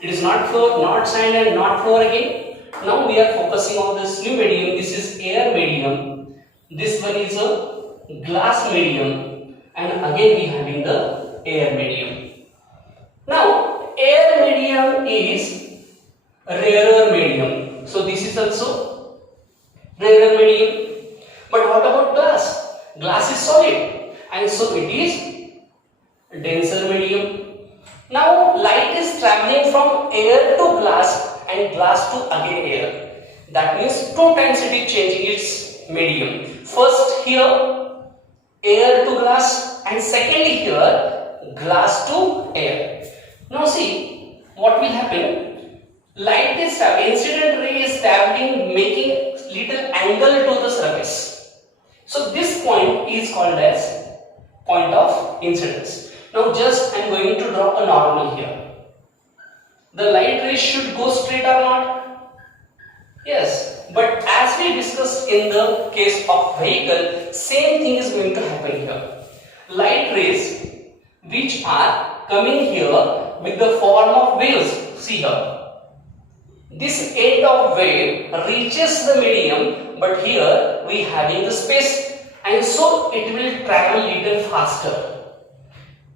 It is not floor, not sand and not floor again. Now we are focusing on this new medium. This is air medium. This one is a glass medium, and again we having the air medium. Now air medium is rarer medium. So this is also rarer medium. But what about glass? Glass is solid, and so it is denser medium. Now light is traveling from air to glass and glass to again air. That means 2 times it is changing its medium. First here air to glass, and secondly here glass to air. Now see what will happen. Light is traveling, incident ray is traveling, making little angle to the surface. So this point is called as point of incidence. Now just I am going to draw a normal here. The light rays should go straight or not? Yes, but as we discussed in the case of vehicle, same thing is going to happen here. Light rays which are coming here with the form of waves. See here. This end of wave reaches the medium, but here we having the space, and so it will travel little faster.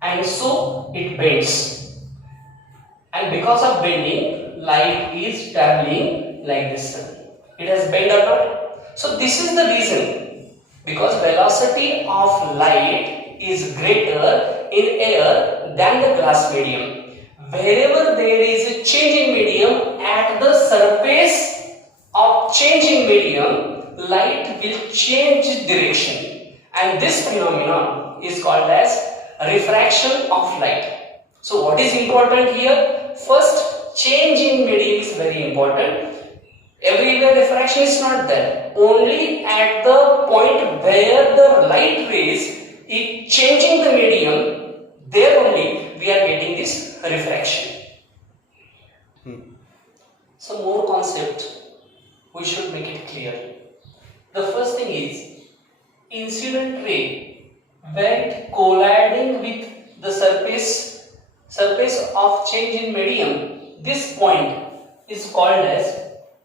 And so it bends, and because of bending, light is traveling like this. It has bent or not? So this is the reason, because velocity of light is greater in air than the glass medium. Wherever there is a change in medium, at the surface of changing medium, light will change direction, and this phenomenon is called as refraction of light. So what is important here? First, change in medium is very important. Everywhere refraction is not there. Only at the point where the light rays is changing the medium, there only we are getting this refraction. So more concept, we should make it clear. The first thing is incident ray, where it colliding with the surface of change in medium, this point is called as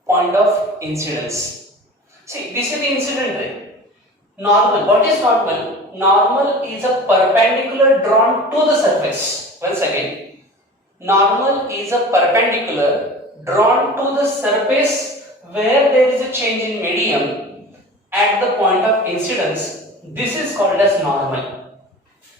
point of incidence. See, this is the incident ray. Normal, what is normal? Normal is a perpendicular drawn to the surface. Once again, normal is a perpendicular drawn to the surface where there is a change in medium at the point of incidence. This is called as normal.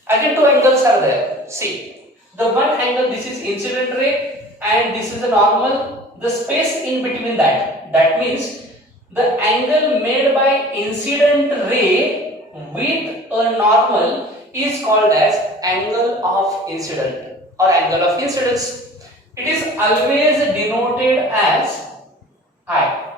Again 2 angles are there. See, the one angle, this is incident ray and this is a normal. The space in between that means the angle made by incident ray with a normal is called as angle of incident or angle of incidence. It is always denoted as I.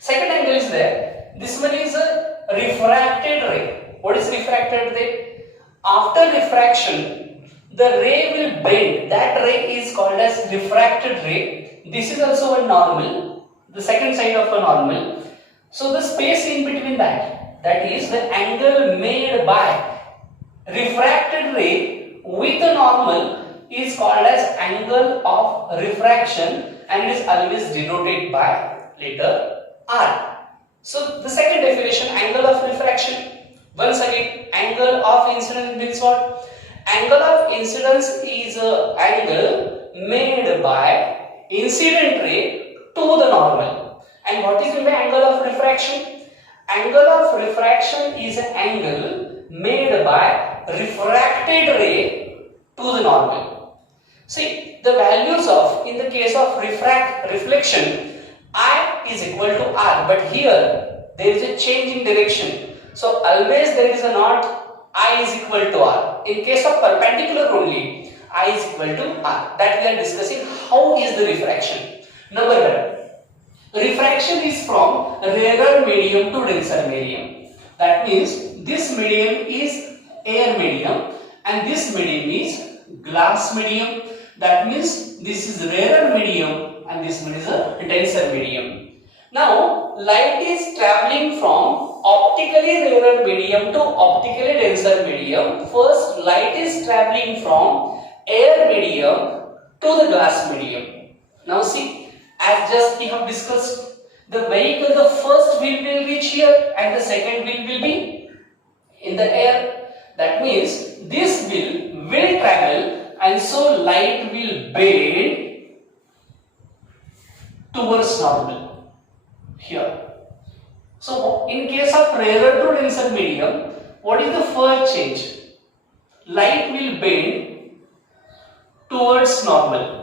Second angle is there. This one is a refracted ray. What is refracted ray? After refraction, the ray will bend. That ray is called as refracted ray. This is also a normal, the second side of a normal. So the space in between that is the angle made by refracted ray with a normal is called as angle of refraction, and it is always denoted by letter R. So the second definition, angle of refraction. Once again, angle of incidence means what? Angle of incidence is an angle made by incident ray to the normal. And what is the angle of refraction? Angle of refraction is an angle made by refracted ray to the normal. See, the values of, in the case of reflection, I is equal to R, but here there is a change in direction. So always there is a not I is equal to R. In case of perpendicular only, I is equal to R. That we are discussing how is the refraction. Number 1, refraction is from rarer medium to denser medium. That means this medium is air medium and this medium is glass medium. That means this is rarer medium and this one is a denser medium. Now light is traveling from optically rarer medium to optically denser medium. First, light is traveling from air medium to the glass medium. Now see, as just we have discussed, the vehicle, the first wheel will reach here and the second wheel will be in the air. That means this wheel will travel and so light will bend towards normal here. So in case of rarer to denser medium, what is the first change? Light will bend towards normal.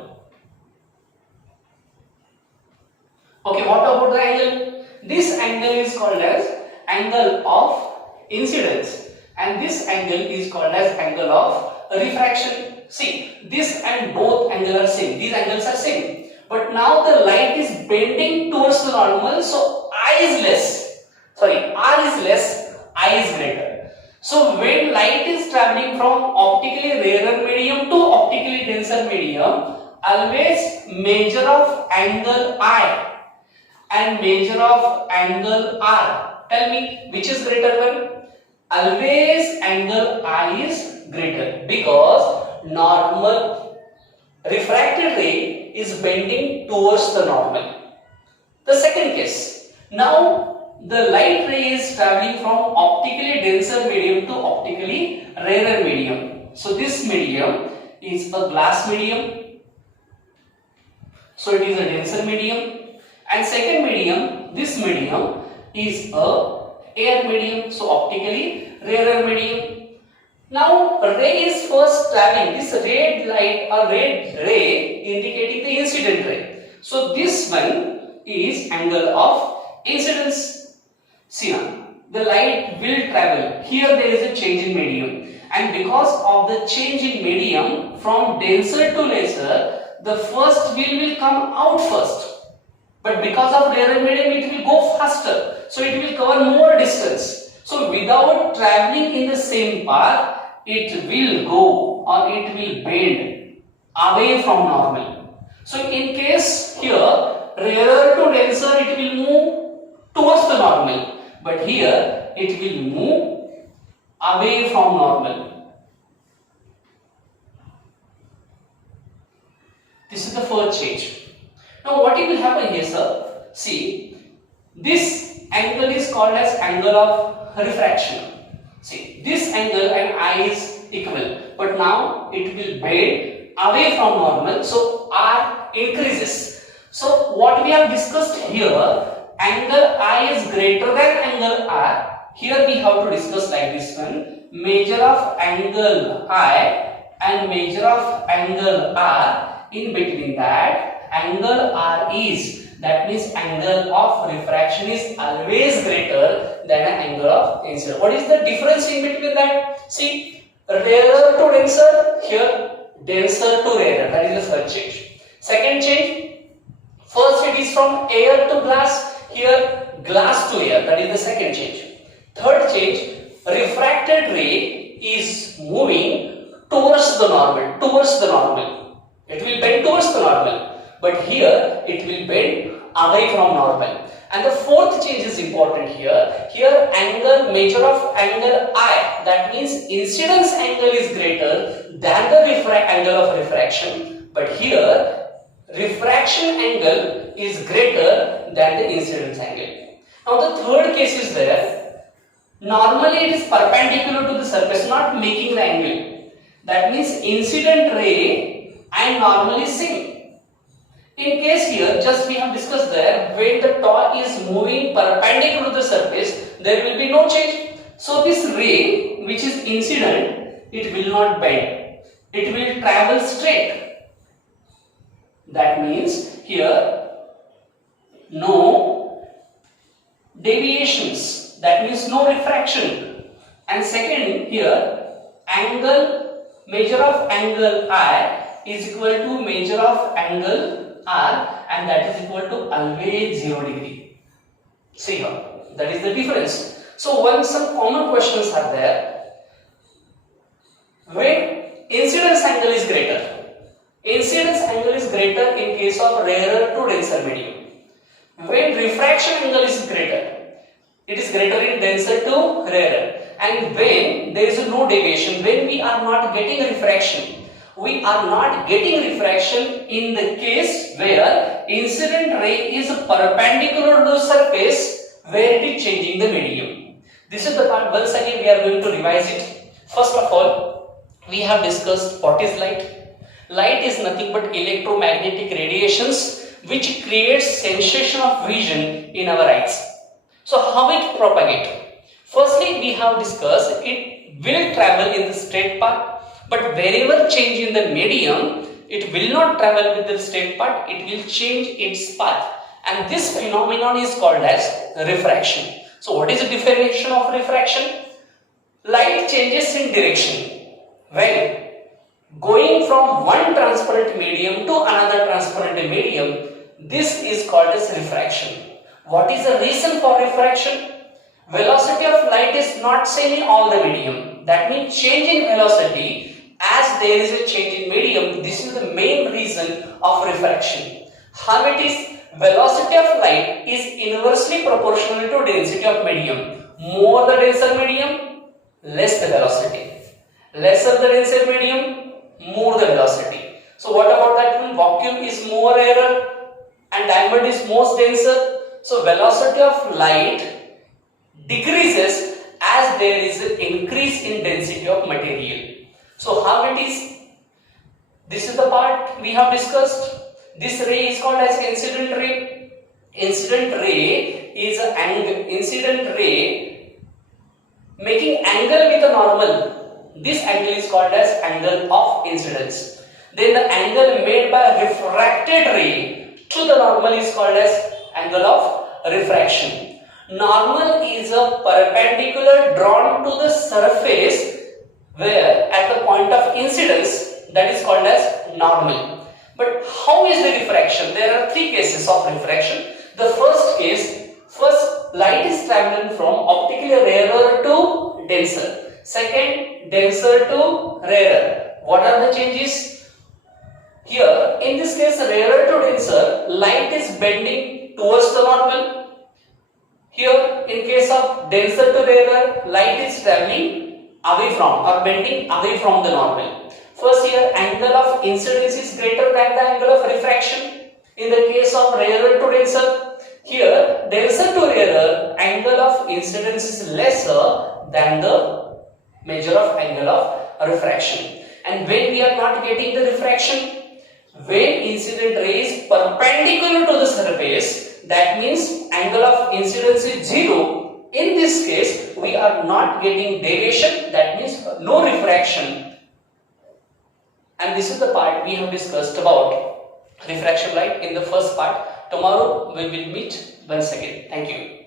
Okay, what about the angle? This angle is called as angle of incidence and this angle is called as angle of refraction. See, this and both angles are same. These angles are same. But now the light is bending towards the normal, so I is less. Sorry, R is less, I is greater. So when light is traveling from optically rarer medium to optically denser medium, always measure of angle I and measure of angle R. Tell me which is greater one? Always angle I is greater because normal refracted ray is bending towards the normal. The second case, now the light ray is traveling from optically denser medium to optically rarer medium. So this medium is a glass medium. So it is a denser medium. And second medium, this medium is a air medium, so optically rarer medium. Now ray is first traveling, this red light or red ray indicating the incident ray. So this one is angle of incidence. See now, the light will travel. Here there is a change in medium, and because of the change in medium from denser to lesser, the first wheel will come out first. But because of rarer medium, it will go faster. So it will cover more distance. So without traveling in the same path, it will go or it will bend away from normal. So in case here, rarer to denser, it will move towards the normal. But here, it will move away from normal. This is the first change. Now what will happen here, sir? See, this angle is called as angle of refraction. See, this angle and I is equal, but now it will bend away from normal, so R increases. So what we have discussed here, angle I is greater than angle R. Here we have to discuss like this one, measure of angle I and measure of angle R. In between that, angle R is, that means angle of refraction is always greater than an angle of incidence. What is the difference in between that? See, rarer to denser, here denser to rarer, that is the first change. Second change, first it is from air to glass, here glass to air, that is the second change. Third change, refracted ray is moving towards the normal. It will bend towards the normal, but here it will bend away from normal. And the fourth change is important here. Here angle, measure of angle I, that means incidence angle is greater than the angle of refraction, but here refraction angle is greater than the incidence angle. Now the third case is there. Normally it is perpendicular to the surface, not making the angle. That means incident ray and normal is same. In case here, just we have discussed there, when the torque is moving perpendicular to the surface, there will be no change. So this ray, which is incident, it will not bend. It will travel straight. That means here, no deviations. That means no refraction. And second here, angle, measure of angle I is equal to measure of angle R, and that is equal to always 0 degree. See here, that is the difference. So some common questions are there. When incidence angle is greater, incidence angle is greater in case of rarer to denser medium. When refraction angle is greater, it is greater in denser to rarer. And when there is no deviation, when we are not getting refraction, we are not getting refraction in the case where incident ray is perpendicular to the surface where it is changing the medium. This is the part. Once again we are going to revise it. First of all, we have discussed what is light. Light is nothing but electromagnetic radiations which creates sensation of vision in our eyes. So how it propagates? Firstly, we have discussed it will travel in the straight path, but wherever change in the medium, it will not travel with the straight path, it will change its path. And this phenomenon is called as refraction. So what is the definition of refraction? Light changes in direction when going from one transparent medium to another transparent medium. This is called as refraction. What is the reason for refraction? Velocity of light is not same in all the medium. That means change in velocity as there is a change in medium. This is the main reason of refraction. How it is? Velocity of light is inversely proportional to density of medium. More the denser medium, less the velocity. Lesser the denser medium, more the velocity. So what about that one? Vacuum is more rarer and diamond is most denser. So velocity of light decreases as there is an increase in density of material. So how it is? This is the part we have discussed. This ray is called as incident ray. Incident ray is incident ray making angle with a normal. This angle is called as angle of incidence. Then the angle made by refracted ray to the normal is called as angle of refraction. Normal is a perpendicular drawn to the surface where at the point of incidence, that is called as normal. But how is the refraction? There are three cases of refraction. The first case, light is traveling from optically rarer to denser. Second, denser to rarer. What are the changes? Here, in this case, rarer to denser, light is bending towards the normal. Here, in case of denser to rarer, light is traveling away from or bending away from the normal. First here, angle of incidence is greater than the angle of refraction. In the case of rarer to denser, here denser to rarer, angle of incidence is lesser than the measure of angle of refraction. And when we are not getting the refraction, when incident ray is perpendicular to the surface, that means angle of incidence is 0. In this case, we are not getting deviation, that means no refraction. And this is the part we have discussed about refraction light in the first part. Tomorrow we will meet once again. Thank you.